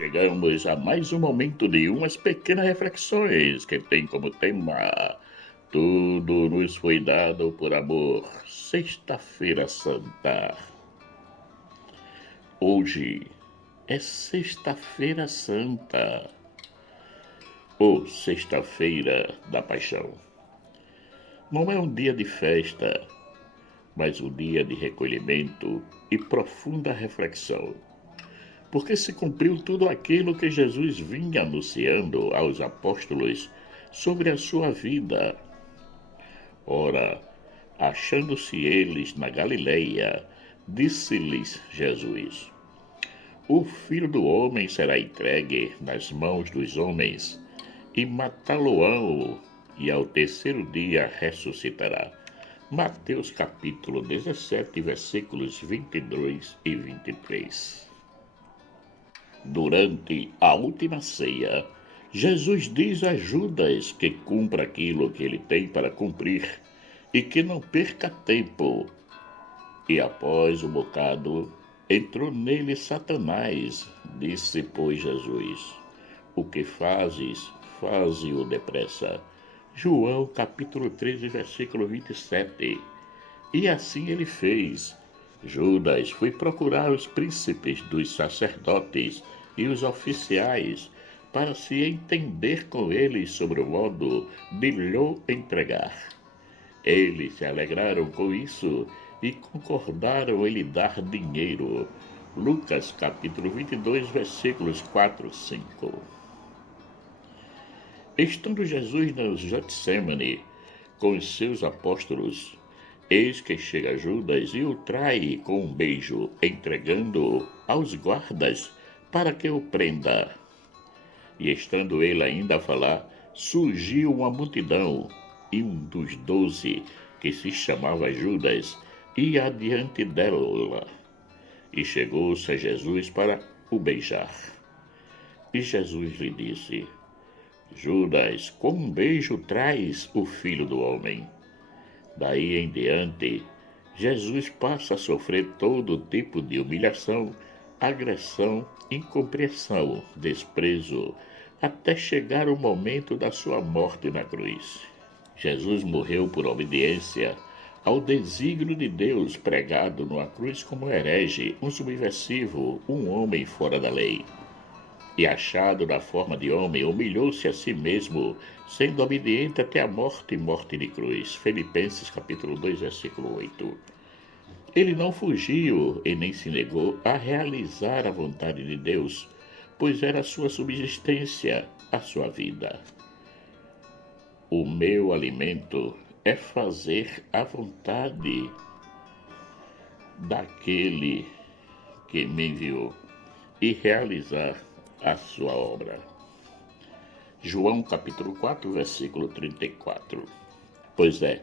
Chegamos a mais um momento de umas pequenas reflexões que tem como tema Tudo nos foi dado por amor. Sexta-feira Santa. Hoje é Sexta-feira Santa, ou Sexta-feira da Paixão. Não é um dia de festa, mas um dia de recolhimento e profunda reflexão. Porque se cumpriu tudo aquilo que Jesus vinha anunciando aos apóstolos sobre a sua vida. Ora, achando-se eles na Galileia, disse-lhes Jesus: O Filho do Homem será entregue nas mãos dos homens, e matá-lo-ão, e ao terceiro dia ressuscitará. Mateus capítulo 17, versículos 22 e 23. Durante a última ceia, Jesus diz a Judas que cumpra aquilo que ele tem para cumprir e que não perca tempo. E após o bocado, entrou nele Satanás. Disse, pois, Jesus: O que fazes, faze-o depressa. João capítulo 13, versículo 27. E assim ele fez. Judas foi procurar os príncipes dos sacerdotes e os oficiais para se entender com eles sobre o modo de lhe entregar. Eles se alegraram com isso e concordaram em lhe dar dinheiro. Lucas capítulo 22, versículos 4 e 5. Estando Jesus no Getsêmani com os seus apóstolos, eis que chega Judas e o trai com um beijo, entregando-o aos guardas para que o prenda. E estando ele ainda a falar, surgiu uma multidão, e um dos 12, que se chamava Judas, ia adiante dela. E chegou-se a Jesus para o beijar. E Jesus lhe disse: Judas, com um beijo traz o Filho do Homem. Daí em diante, Jesus passa a sofrer todo tipo de humilhação, agressão, incompreensão, desprezo, até chegar o momento da sua morte na cruz. Jesus morreu por obediência ao desígnio de Deus pregado numa cruz como herege, um subversivo, um homem fora da lei. E achado na forma de homem, humilhou-se a si mesmo, sendo obediente até a morte e morte de cruz. Filipenses capítulo 2, versículo 8. Ele não fugiu e nem se negou a realizar a vontade de Deus, pois era a sua subsistência, a sua vida. O meu alimento é fazer a vontade daquele que me enviou e realizar a sua obra. João capítulo 4, versículo 34. Pois é,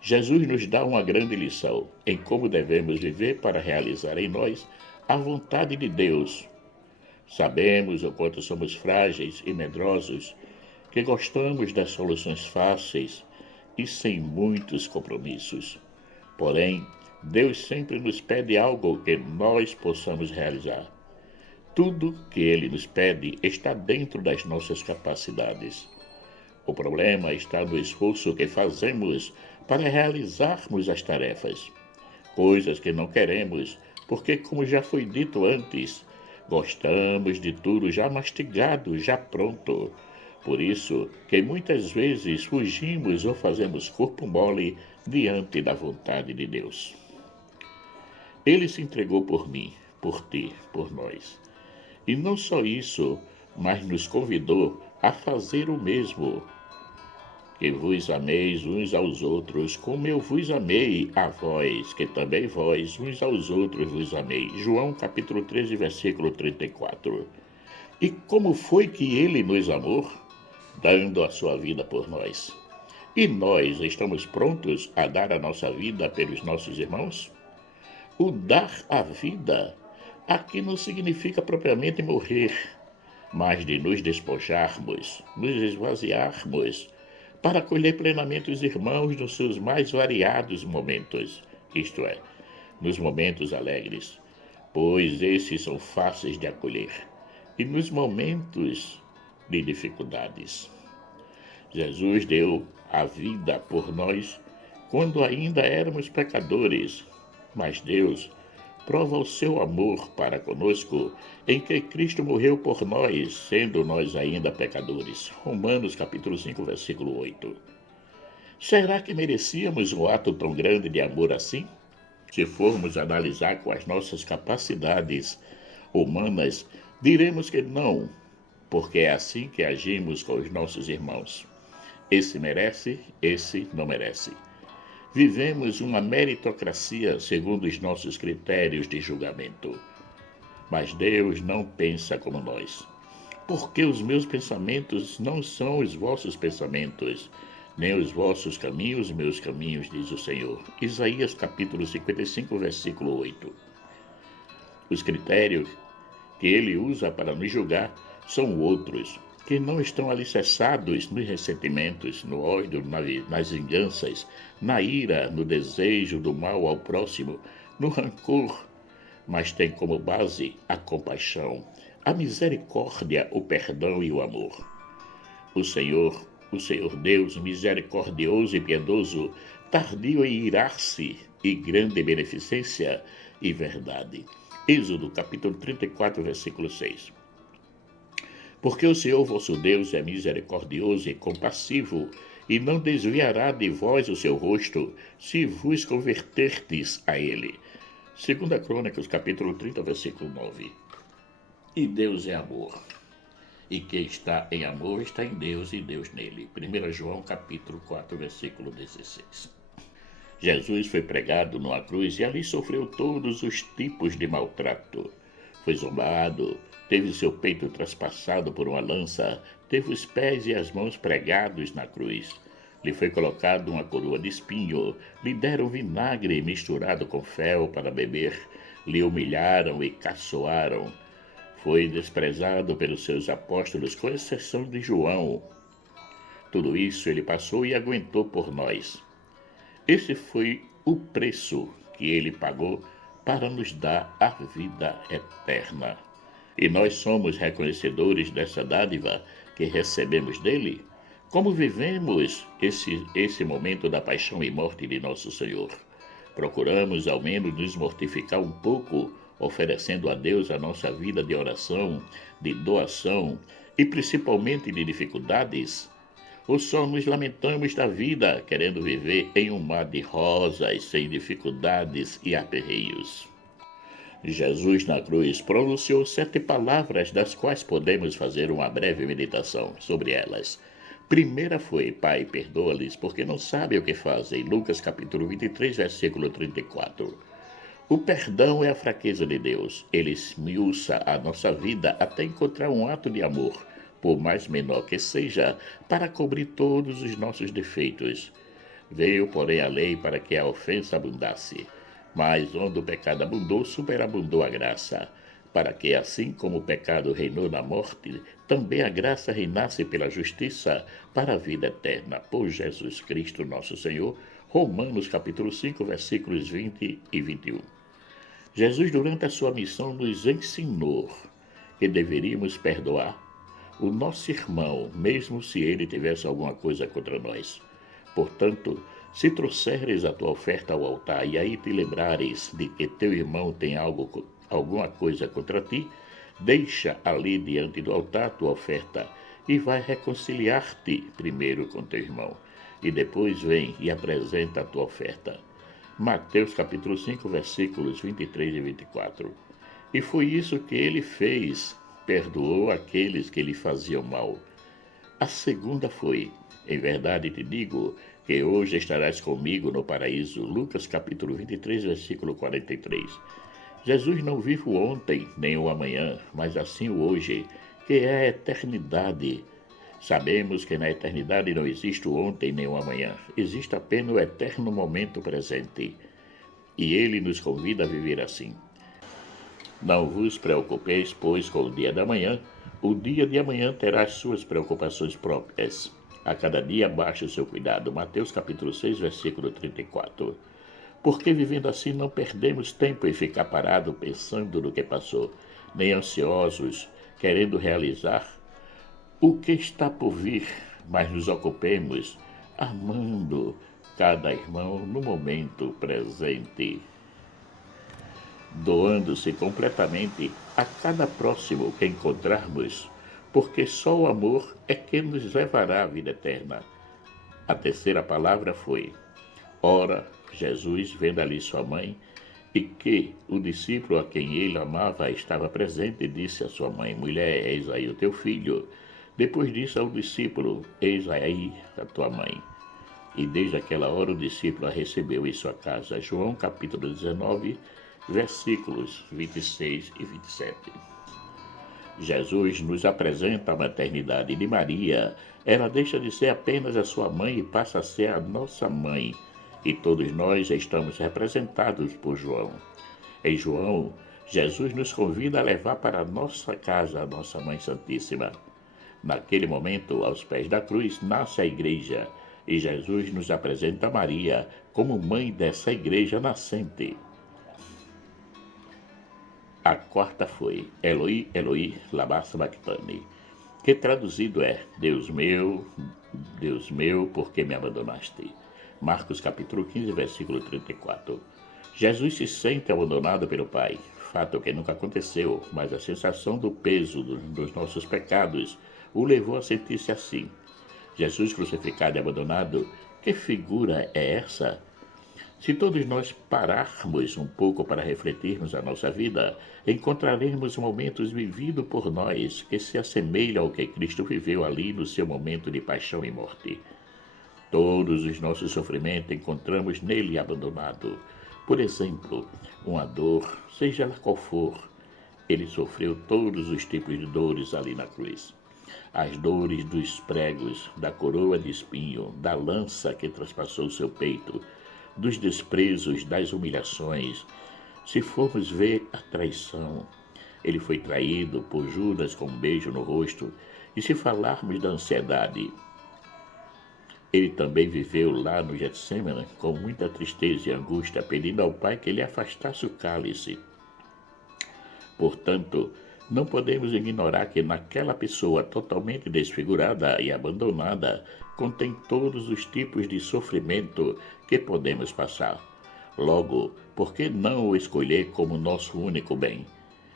Jesus nos dá uma grande lição em como devemos viver para realizar em nós a vontade de Deus. Sabemos o quanto somos frágeis e medrosos, que gostamos das soluções fáceis e sem muitos compromissos. Porém, Deus sempre nos pede algo que nós possamos realizar. Tudo que Ele nos pede está dentro das nossas capacidades. O problema está no esforço que fazemos para realizarmos as tarefas. Coisas que não queremos, porque, como já foi dito antes, gostamos de tudo já mastigado, já pronto. Por isso que muitas vezes fugimos ou fazemos corpo mole diante da vontade de Deus. Ele se entregou por mim, por ti, por nós. E não só isso, mas nos convidou a fazer o mesmo. Que vos ameis uns aos outros, como eu vos amei a vós, que também vós uns aos outros vos amei. João capítulo 13, versículo 34. E como foi que ele nos amou? Dando a sua vida por nós. E nós estamos prontos a dar a nossa vida pelos nossos irmãos? O dar a vida aqui não significa propriamente morrer, mas de nos despojarmos, nos esvaziarmos, para acolher plenamente os irmãos nos seus mais variados momentos, isto é, nos momentos alegres, pois esses são fáceis de acolher. e nos momentos de dificuldades. Jesus deu a vida por nós quando ainda éramos pecadores, mas Deus prova o seu amor para conosco em que Cristo morreu por nós, sendo nós ainda pecadores. Romanos capítulo 5, versículo 8. Será que merecíamos um ato tão grande de amor assim? Se formos analisar com as nossas capacidades humanas, diremos que não, porque é assim que agimos com os nossos irmãos. Esse merece, esse não merece. Vivemos uma meritocracia segundo os nossos critérios de julgamento. Mas Deus não pensa como nós. Porque os meus pensamentos não são os vossos pensamentos, nem os vossos caminhos, meus caminhos, diz o Senhor. Isaías capítulo 55, versículo 8. Os critérios que ele usa para nos julgar são outros, que não estão alicerçados nos ressentimentos, no ódio, nas vinganças, na ira, no desejo do mal ao próximo, no rancor, mas tem como base a compaixão, a misericórdia, o perdão e o amor. O Senhor Deus, misericordioso e piedoso, tardio em irar-se e grande em beneficência e verdade. Êxodo capítulo 34, versículo 6. Porque o Senhor vosso Deus é misericordioso e compassivo, e não desviará de vós o seu rosto, se vos converterdes a ele. 2 Crônicas, capítulo 30, versículo 9. E Deus é amor. E quem está em amor está em Deus e Deus nele. 1 João, capítulo 4, versículo 16. Jesus foi pregado numa cruz e ali sofreu todos os tipos de maltrato. Foi zombado, teve seu peito traspassado por uma lança, teve os pés e as mãos pregados na cruz. Lhe foi colocado uma coroa de espinho, lhe deram vinagre misturado com fel para beber, lhe humilharam e caçoaram. Foi desprezado pelos seus apóstolos, com exceção de João. Tudo isso ele passou e aguentou por nós. Esse foi o preço que ele pagou para nos dar a vida eterna. E nós somos reconhecedores dessa dádiva que recebemos dele? Como vivemos esse momento da paixão e morte de nosso Senhor? Procuramos ao menos nos mortificar um pouco, oferecendo a Deus a nossa vida de oração, de doação e principalmente de dificuldades? Ou só nos lamentamos da vida, querendo viver em um mar de rosas, sem dificuldades e aperreios? Jesus na cruz pronunciou 7 palavras, das quais podemos fazer uma breve meditação sobre elas. Primeira foi: Pai, perdoa-lhes, porque não sabem o que fazem. Lucas capítulo 23, versículo 34. O perdão é a fraqueza de Deus. Ele esmiuça a nossa vida até encontrar um ato de amor, por mais menor que seja, para cobrir todos os nossos defeitos. Veio, porém, a lei para que a ofensa abundasse. Mas onde o pecado abundou, superabundou a graça, para que, assim como o pecado reinou na morte, também a graça reinasse pela justiça para a vida eterna, por Jesus Cristo nosso Senhor. Romanos capítulo 5, versículos 20 e 21. Jesus, durante a sua missão, nos ensinou que deveríamos perdoar o nosso irmão, mesmo se ele tivesse alguma coisa contra nós. Portanto, se trouxeres a tua oferta ao altar e aí te lembrares de que teu irmão tem alguma coisa contra ti, deixa ali diante do altar tua oferta e vai reconciliar-te primeiro com teu irmão, e depois vem e apresenta a tua oferta. Mateus capítulo 5, versículos 23 e 24. E foi isso que ele fez, perdoou aqueles que lhe faziam mal. A segunda foi: em verdade te digo que hoje estarás comigo no paraíso. Lucas capítulo 23, versículo 43. Jesus não vive o ontem nem o amanhã, mas assim o hoje, que é a eternidade. Sabemos que na eternidade não existe o ontem nem o amanhã, existe apenas o eterno momento presente. E ele nos convida a viver assim. Não vos preocupeis, pois, com o dia da manhã. O dia de amanhã terá as suas preocupações próprias. A cada dia baixe o seu cuidado. Mateus capítulo 6, versículo 34. Porque vivendo assim não perdemos tempo em ficar parado pensando no que passou, nem ansiosos querendo realizar o que está por vir, mas nos ocupemos amando cada irmão no momento presente, doando-se completamente a cada próximo que encontrarmos, porque só o amor é que nos levará à vida eterna. A terceira palavra foi: ora, Jesus, vendo ali sua mãe, e que o discípulo a quem ele amava estava presente, disse à sua mãe: mulher, eis aí o teu filho. Depois disse ao discípulo: eis aí a tua mãe. E desde aquela hora o discípulo a recebeu em sua casa. João capítulo 19, versículos 26 e 27. Jesus nos apresenta a maternidade de Maria. Ela deixa de ser apenas a sua mãe e passa a ser a nossa mãe. E todos nós estamos representados por João. Em João, Jesus nos convida a levar para a nossa casa a nossa Mãe Santíssima. Naquele momento, aos pés da cruz, nasce a igreja, e Jesus nos apresenta Maria como mãe dessa igreja nascente. A quarta foi Eloi, Eloi, lama sabachthani, que traduzido é: Deus meu, por que me abandonaste? Marcos capítulo 15, versículo 34. Jesus se sente abandonado pelo Pai, fato que nunca aconteceu, mas a sensação do peso dos nossos pecados o levou a sentir-se assim. Jesus crucificado e abandonado, que figura é essa? Se todos nós pararmos um pouco para refletirmos a nossa vida, encontraremos momentos vividos por nós que se assemelham ao que Cristo viveu ali no seu momento de paixão e morte. Todos os nossos sofrimentos encontramos nele abandonado. Por exemplo, uma dor, seja ela qual for, ele sofreu todos os tipos de dores ali na cruz. As dores dos pregos, da coroa de espinho, da lança que traspassou seu peito, dos desprezos, das humilhações. Se formos ver a traição, ele foi traído por Judas com um beijo no rosto. E se falarmos da ansiedade, ele também viveu lá no Getsêmani com muita tristeza e angústia, pedindo ao Pai que lhe afastasse o cálice. Portanto, não podemos ignorar que naquela pessoa totalmente desfigurada e abandonada contém todos os tipos de sofrimento que podemos passar. Logo, por que não o escolher como nosso único bem?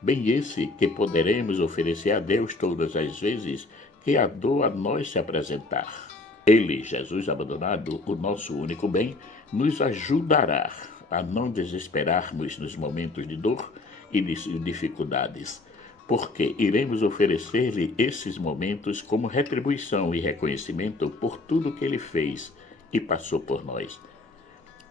Bem esse que poderemos oferecer a Deus todas as vezes que a dor a nós se apresentar. Ele, Jesus abandonado, o nosso único bem, nos ajudará a não desesperarmos nos momentos de dor e de dificuldades, porque iremos oferecer-lhe esses momentos como retribuição e reconhecimento por tudo que ele fez e passou por nós.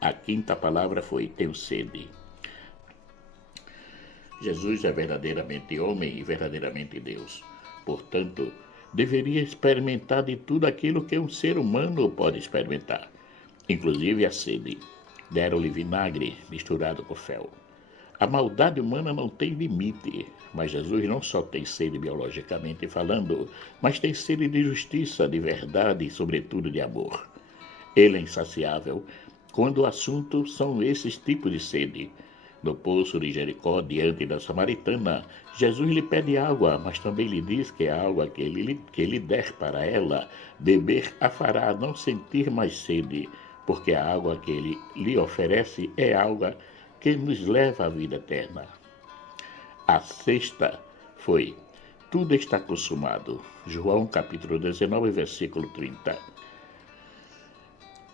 A quinta palavra foi: tenho sede. Jesus é verdadeiramente homem e verdadeiramente Deus. Portanto, deveria experimentar de tudo aquilo que um ser humano pode experimentar, inclusive a sede. Deram-lhe vinagre misturado com fel. A maldade humana não tem limite, mas Jesus não só tem sede biologicamente falando, mas tem sede de justiça, de verdade e, sobretudo, de amor. Ele é insaciável quando o assunto são esses tipos de sede. No poço de Jericó, diante da samaritana, Jesus lhe pede água, mas também lhe diz que a água que ele der para ela beber a fará não sentir mais sede, porque a água que ele lhe oferece é água que nos leva à vida eterna. A sexta foi: tudo está consumado. João capítulo 19, versículo 30.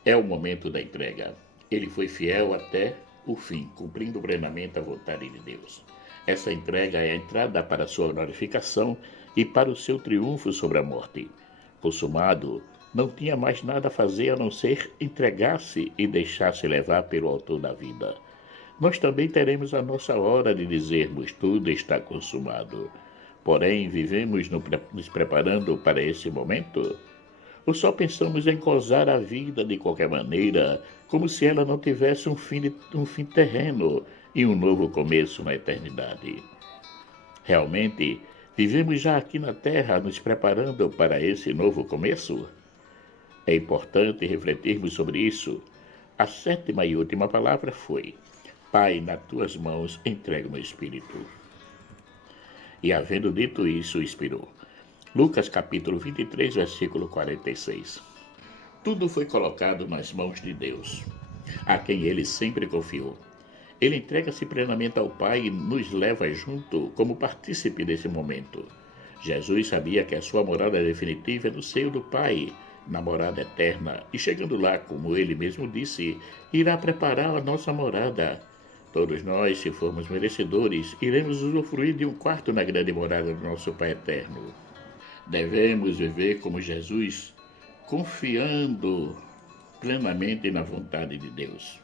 É o momento da entrega. Ele foi fiel até o fim, cumprindo plenamente a vontade de Deus. Essa entrega é a entrada para a sua glorificação e para o seu triunfo sobre a morte. Consumado, não tinha mais nada a fazer a não ser entregar-se e deixar-se levar pelo autor da vida. Nós também teremos a nossa hora de dizermos: tudo está consumado. Porém, vivemos nos preparando para esse momento? Ou só pensamos em gozar a vida de qualquer maneira, como se ela não tivesse um fim terreno e um novo começo na eternidade? Realmente, vivemos já aqui na Terra nos preparando para esse novo começo? É importante refletirmos sobre isso. A sétima e última palavra foi: Pai, nas tuas mãos entrego meu espírito. E havendo dito isso, expirou. Lucas capítulo 23, versículo 46. Tudo foi colocado nas mãos de Deus, a quem ele sempre confiou. Ele entrega-se plenamente ao Pai e nos leva junto como partícipe desse momento. Jesus sabia que a sua morada definitiva é no seio do Pai, na morada eterna, e chegando lá, como ele mesmo disse, irá preparar a nossa morada. Todos nós, se formos merecedores, iremos usufruir de um quarto na grande morada do nosso Pai eterno. Devemos viver como Jesus, confiando plenamente na vontade de Deus,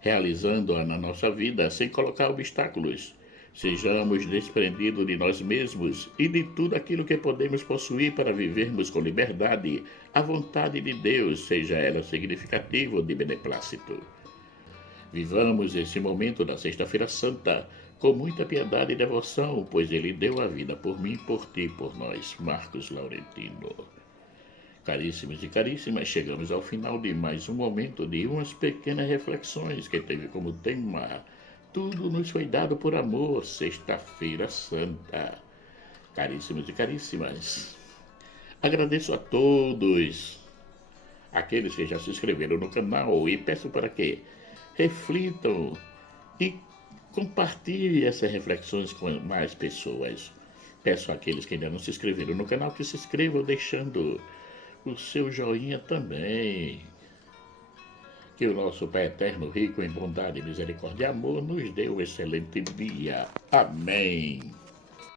realizando-a na nossa vida sem colocar obstáculos. Sejamos desprendidos de nós mesmos e de tudo aquilo que podemos possuir para vivermos com liberdade a vontade de Deus, seja ela significativa ou de beneplácito. Vivamos esse momento da Sexta-feira Santa com muita piedade e devoção, pois Ele deu a vida por mim, por ti, por nós. Marcos Laurentino. Caríssimos e caríssimas, chegamos ao final de mais um momento de umas pequenas reflexões que teve como tema Tudo nos foi dado por amor, Sexta-feira Santa. Caríssimos e caríssimas, agradeço a todos aqueles que já se inscreveram no canal e peço para que reflitam e compartilhem essas reflexões com mais pessoas. Peço àqueles que ainda não se inscreveram no canal que se inscrevam deixando o seu joinha também. Que o nosso Pai Eterno, rico em bondade, misericórdia e amor, nos dê um excelente dia. Amém.